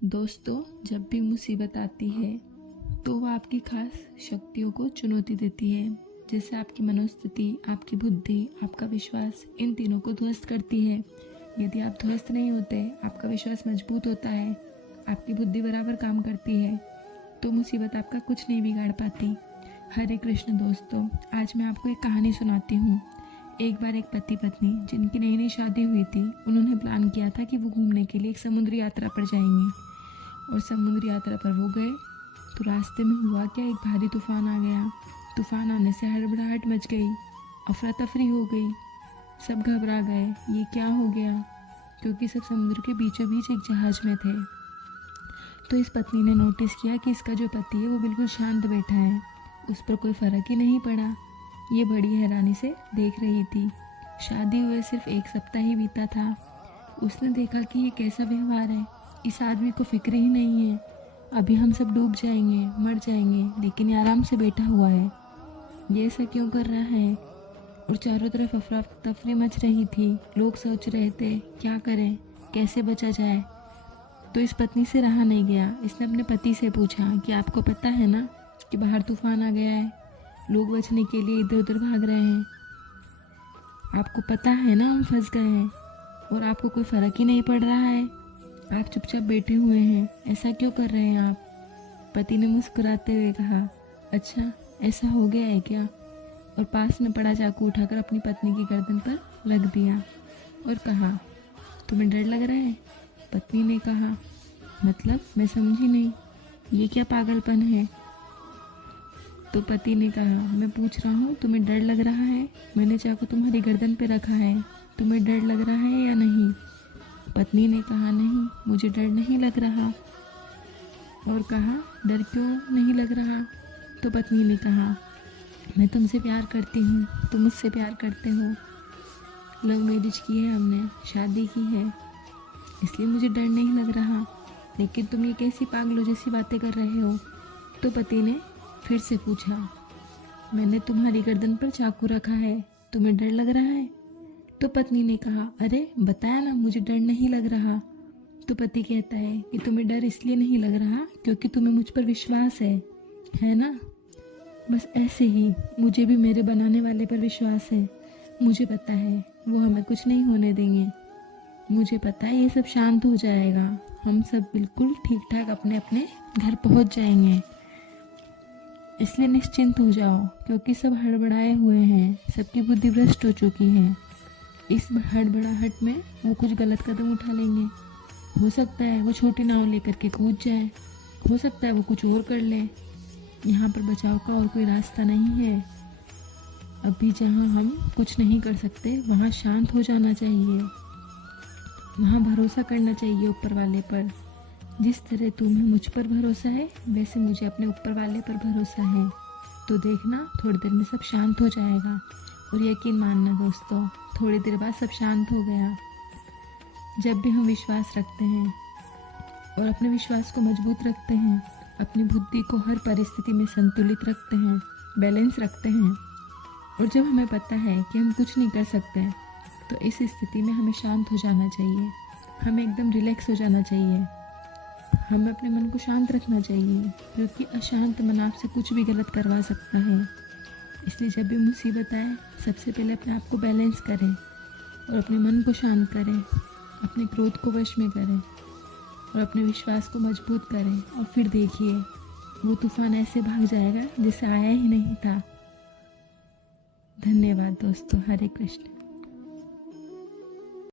दोस्तों, जब भी मुसीबत आती है तो वह आपकी खास शक्तियों को चुनौती देती है, जैसे आपकी मनोस्थिति, आपकी बुद्धि, आपका विश्वास, इन तीनों को ध्वस्त करती है। यदि आप ध्वस्त नहीं होते, आपका विश्वास मजबूत होता है, आपकी बुद्धि बराबर काम करती है, तो मुसीबत आपका कुछ नहीं बिगाड़ पाती। हरे कृष्ण दोस्तों, आज मैं आपको एक कहानी सुनाती हूँ। एक बार एक पति पत्नी जिनकी नई नई शादी हुई थी, उन्होंने प्लान किया था कि वो घूमने के लिए एक समुद्री यात्रा पर जाएंगे। और समुद्री यात्रा पर वो गए तो रास्ते में हुआ क्या, एक भारी तूफान आ गया। तूफान आने से हड़बड़ाहट मच गई, अफरा तफरी हो गई, सब घबरा गए, ये क्या हो गया, क्योंकि सब समुद्र के बीचों बीच एक जहाज में थे। तो इस पत्नी ने नोटिस किया कि इसका जो पति है वो बिल्कुल शांत बैठा है, उस पर कोई फ़र्क ही नहीं पड़ा। ये बड़ी हैरानी से देख रही थी। शादी हुए सिर्फ एक सप्ताह ही बीता था। उसने देखा कि ये कैसा व्यवहार है, इस आदमी को फिक्र ही नहीं है, अभी हम सब डूब जाएंगे, मर जाएंगे, लेकिन ये आराम से बैठा हुआ है, ये ऐसा क्यों कर रहा है। और चारों तरफ अफरा तफरी मच रही थी। लोग सोच रहे थे क्या करें, कैसे बचा जाए। तो इस पत्नी से रहा नहीं गया। इसने अपने पति से पूछा कि आपको पता है ना कि बाहर तूफान आ गया है, लोग बचने के लिए इधर उधर भाग रहे हैं, आपको पता है ना हम फंस गए हैं, और आपको कोई फ़र्क ही नहीं पड़ रहा है, आप चुपचाप बैठे हुए हैं, ऐसा क्यों कर रहे हैं आप। पति ने मुस्कुराते हुए कहा, अच्छा ऐसा हो गया है क्या, और पास में पड़ा चाकू उठाकर अपनी पत्नी की गर्दन पर रख दिया और कहा, तुम्हें डर लग रहा है। पत्नी ने कहा, मतलब मैं समझी नहीं, ये क्या पागलपन है। तो पति ने कहा, मैं पूछ रहा हूँ तुम्हें डर लग रहा है, मैंने चाकू तुम्हारी गर्दन पे रखा है, तुम्हें डर लग रहा है या नहीं। पत्नी ने कहा, नहीं मुझे डर नहीं लग रहा। और कहा, डर क्यों नहीं लग रहा। तो पत्नी ने कहा, मैं तुमसे प्यार करती हूँ, तुम मुझसे प्यार करते हो, लव मैरिज की है हमने, शादी की है, इसलिए मुझे डर नहीं लग रहा। लेकिन तुम ये कैसी पागलों जैसी बातें कर रहे हो। तो पति ने फिर से पूछा, मैंने तुम्हारी गर्दन पर चाकू रखा है, तुम्हें डर लग रहा है। तो पत्नी ने कहा, अरे बताया ना मुझे डर नहीं लग रहा। तो पति कहता है कि तुम्हें डर इसलिए नहीं लग रहा क्योंकि तुम्हें मुझ पर विश्वास है ना। बस ऐसे ही मुझे भी मेरे बनाने वाले पर विश्वास है, मुझे पता है वो हमें कुछ नहीं होने देंगे, मुझे पता है ये सब शांत हो जाएगा, हम सब बिल्कुल ठीक ठाक अपने अपने घर पहुंच जाएंगे, इसलिए निश्चिंत हो जाओ, क्योंकि सब हड़बड़ाए हुए हैं, सबकी बुद्धि भ्रष्ट हो चुकी है। इस हड़बड़ाहट में वो कुछ गलत कदम उठा लेंगे, हो सकता है वो छोटी नाव लेकर के कूद जाए, हो सकता है वो कुछ और कर ले। यहाँ पर बचाव का और कोई रास्ता नहीं है। अभी जहाँ हम कुछ नहीं कर सकते वहाँ शांत हो जाना चाहिए, वहाँ भरोसा करना चाहिए ऊपर वाले पर। जिस तरह तुम्हें मुझ पर भरोसा है, वैसे मुझे अपने ऊपर वाले पर भरोसा है। तो देखना थोड़ी देर में सब शांत हो जाएगा। और यकीन मानना दोस्तों, थोड़ी देर बाद सब शांत हो गया। जब भी हम विश्वास रखते हैं और अपने विश्वास को मजबूत रखते हैं, अपनी बुद्धि को हर परिस्थिति में संतुलित रखते हैं, बैलेंस रखते हैं, और जब हमें पता है कि हम कुछ नहीं कर सकते, तो इस स्थिति में हमें शांत हो जाना चाहिए, हमें एकदम रिलैक्स हो जाना चाहिए, हमें अपने मन को शांत रखना चाहिए, क्योंकि अशांत मन आपसे कुछ भी गलत करवा सकता है। इसलिए जब भी मुसीबत आए, सबसे पहले अपने आप को बैलेंस करें और अपने मन को शांत करें, अपने क्रोध को वश में करें और अपने विश्वास को मजबूत करें, और फिर देखिए वो तूफान ऐसे भाग जाएगा जैसे आया ही नहीं था। धन्यवाद दोस्तों। हरे कृष्ण।